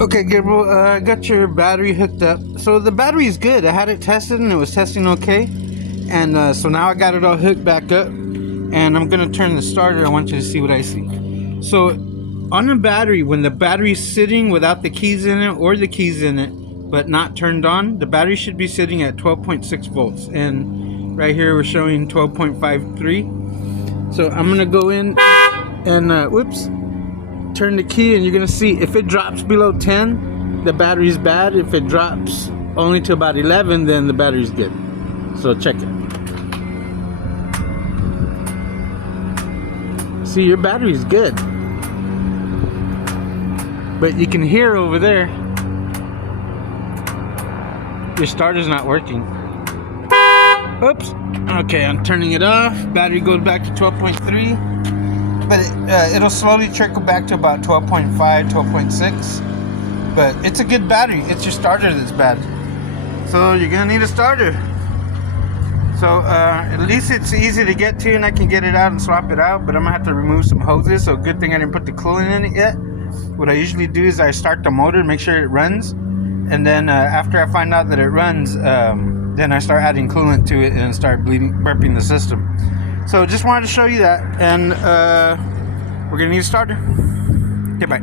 Okay, Gabriel, I got your battery hooked up. So the battery is good. I had it tested and it was testing okay. And so now I got it all hooked back up. And I'm going to turn the starter. I want you to see what I see. So on the battery, when the battery's sitting without the keys in it or the keys in it, but not turned on, the battery should be sitting at 12.6 volts. And right here we're showing 12.53. So I'm going to go in and, turn the key, and you're gonna see if it drops below 10, the battery's bad. If it drops only to about 11, then the battery's good. So check it. See, your battery's good, but you can hear over there your starter's not working. Oops. Okay, I'm turning it off. Battery goes back to 12.3. But it'll slowly trickle back to about 12.5, 12.6. But it's a good battery. It's your starter that's bad. So you're going to need a starter. So at least it's easy to get to, and I can get it out and swap it out. But I'm going to have to remove some hoses. So good thing I didn't put the coolant in it yet. What I usually do is I start the motor, make sure it runs. And then after I find out that it runs, then I start adding coolant to it and start burping the system. So just wanted to show you that, and we're gonna need a starter. Okay, bye.